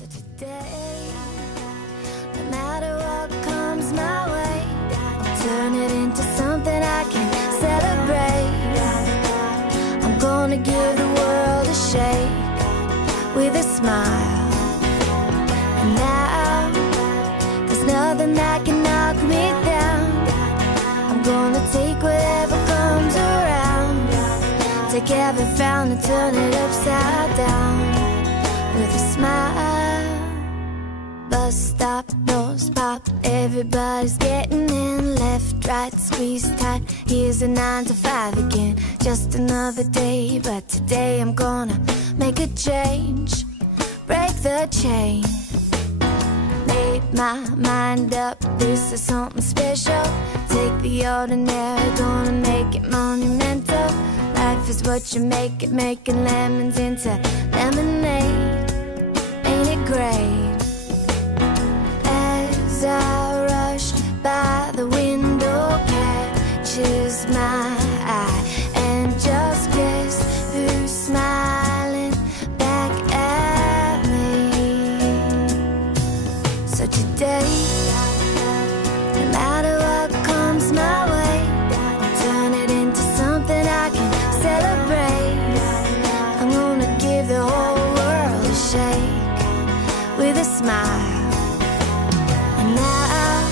So today, no matter what comes my way, I'll turn it into something I can celebrate. I'm gonna give the world a shake with a smile. And now, there's nothing that can knock me down. I'm gonna take whatever comes around, take every frown and turn it upside down with a smile. Bus stop, doors pop, everybody's getting in. Left, right, squeeze tight, here's a 9 to 5 again. Just another day, but today I'm gonna make a change, break the chain. Made my mind up, this is something special. Take the ordinary, gonna make it monumental. Life is what you make it, making lemons into lemonade. Ain't it great? As I rush by, the window catches my eye, and just guess who's smiling back at me. So today, no matter what comes my way, I'll turn it into something I can celebrate. I'm gonna give the whole world a shake with a smile. And now,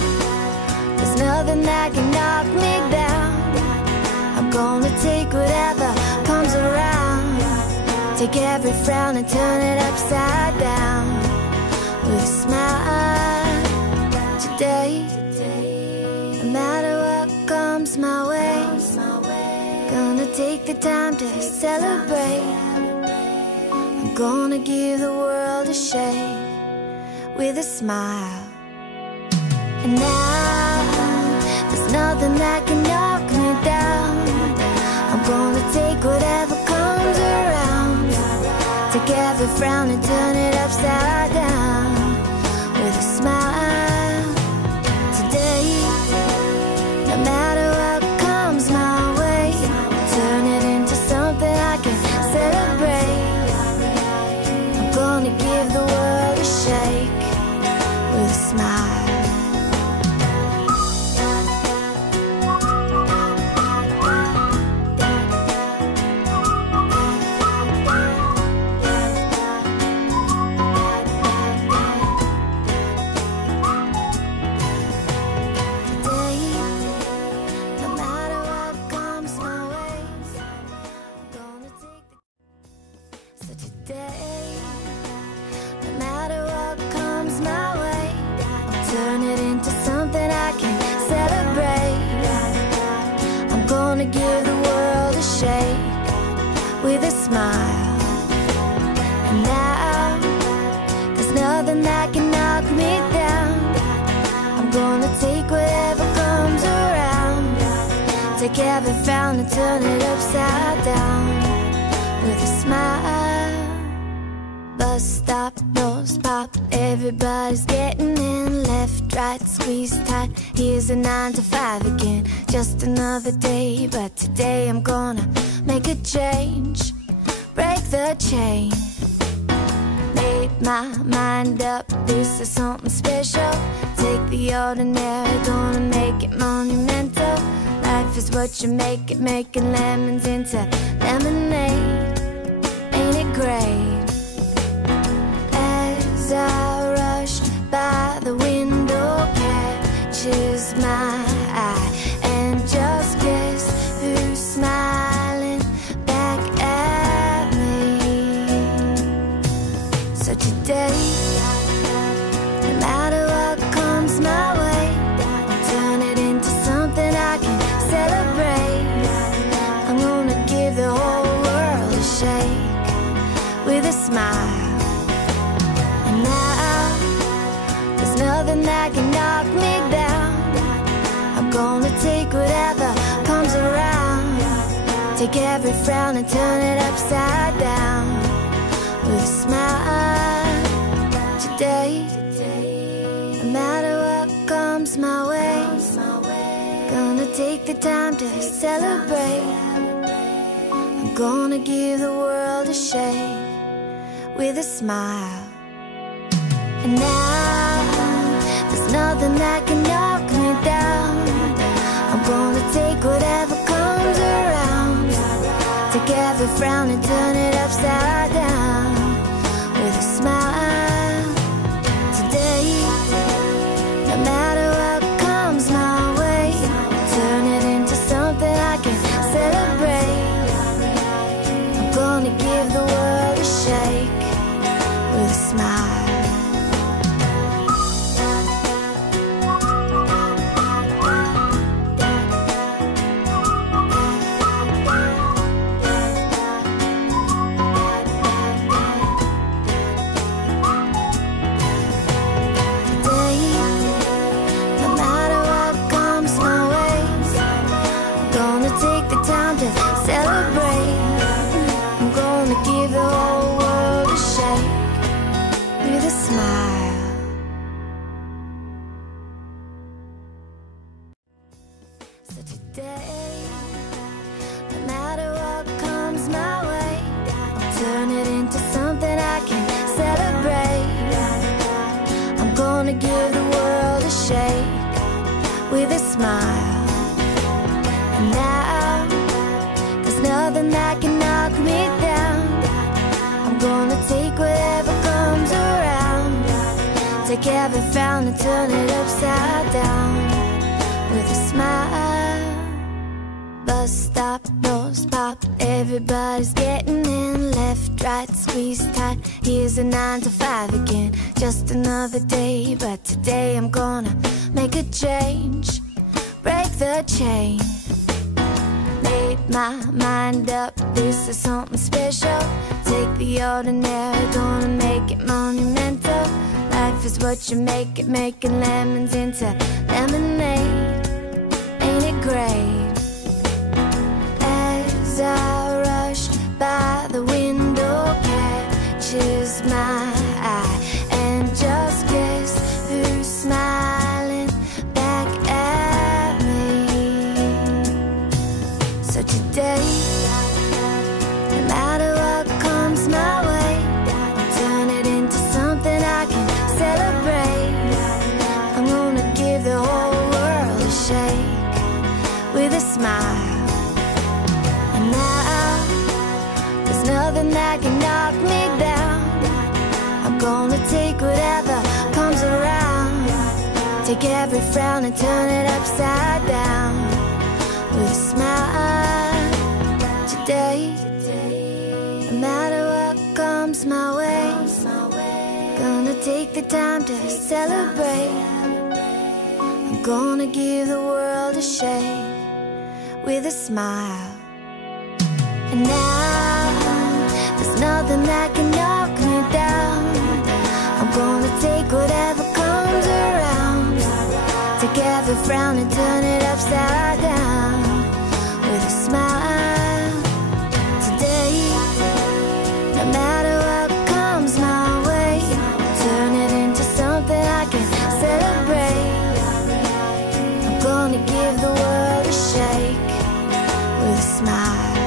there's nothing that can knock me down. I'm gonna take whatever comes around, take every frown and turn it upside down with a smile. Today, no matter what comes my way, gonna take the time to celebrate. I'm gonna give the world a shake with a smile. And now, there's nothing that can knock me down. I'm gonna take whatever comes around, take every frown and turn it upside down with a smile. Today, no matter what comes my way, turn it into something I can celebrate. I'm gonna give the world a shake with a smile. Turn it into something I can celebrate. I'm gonna give the world a shake with a smile. And now, there's nothing that can knock me down. I'm gonna take whatever comes around, take every frown and turn it upside down with a smile. Bus stop, doors pop, everybody's getting in. Left, right, squeeze tight, here's a 9 to 5 again. Just another day, but today I'm gonna make a change, break the chain. Made my mind up, this is something special. Take the ordinary, gonna make it monumental. Life is what you make it, making lemons into lemonade. Ain't it great? As I rush by, the window catches my eye, and just guess who's smiling back at me. So today, no matter what comes my way, I'll turn it into something I can celebrate. I'm gonna give the whole world a shake with a smile. Nothing that can knock me down. I'm gonna take whatever comes around, take every frown and turn it upside down with a smile. Today, no matter what comes my way, gonna take the time to celebrate. I'm gonna give the world a shake with a smile. And now there's nothing that can knock me down. I'm gonna take whatever comes around, take every frown and turn it upside down with a smile. Today, no matter what comes my way, turn it into something I can celebrate. I'm gonna give the world a shake with a smile. Take the time to celebrate. I'm gonna give the whole world a shake with a smile. So today, no matter what comes my way, I'll turn it into something I can celebrate. I'm gonna give the world a shake with a smile. And now, there's nothing that can knock me down. I'm gonna take whatever comes around, take every frown and turn it upside down with a smile. Bus stop, doors pop, everybody's getting in. Left, right, squeeze tight, here's a 9 to 5 again. Just another day, but today I'm gonna make a change, break the chain. Made my mind up, this is something special. Take the ordinary, gonna make it monumental. Life is what you make it, making lemons into lemonade. Ain't it great? As I rush by, the window catches my eye, and just guess who's smiling back at me. So today, no matter what comes my way, I'll turn it into something I can celebrate. I'm gonna give the whole world a shake with a smile. And now, there's nothing that can knock me down. I'm gonna take whatever comes around, take every frown and turn it upside down with a smile. Today, no matter what comes my way, gonna take the time to celebrate. I'm gonna give the world a shake with a smile. And now, there's nothing that can knock me down. I'm gonna take whatever comes around, take every frown and turn it upside down with a smile. Today, no matter what comes my way, turn it into something I can celebrate. I'm gonna give the world a shake with a smile.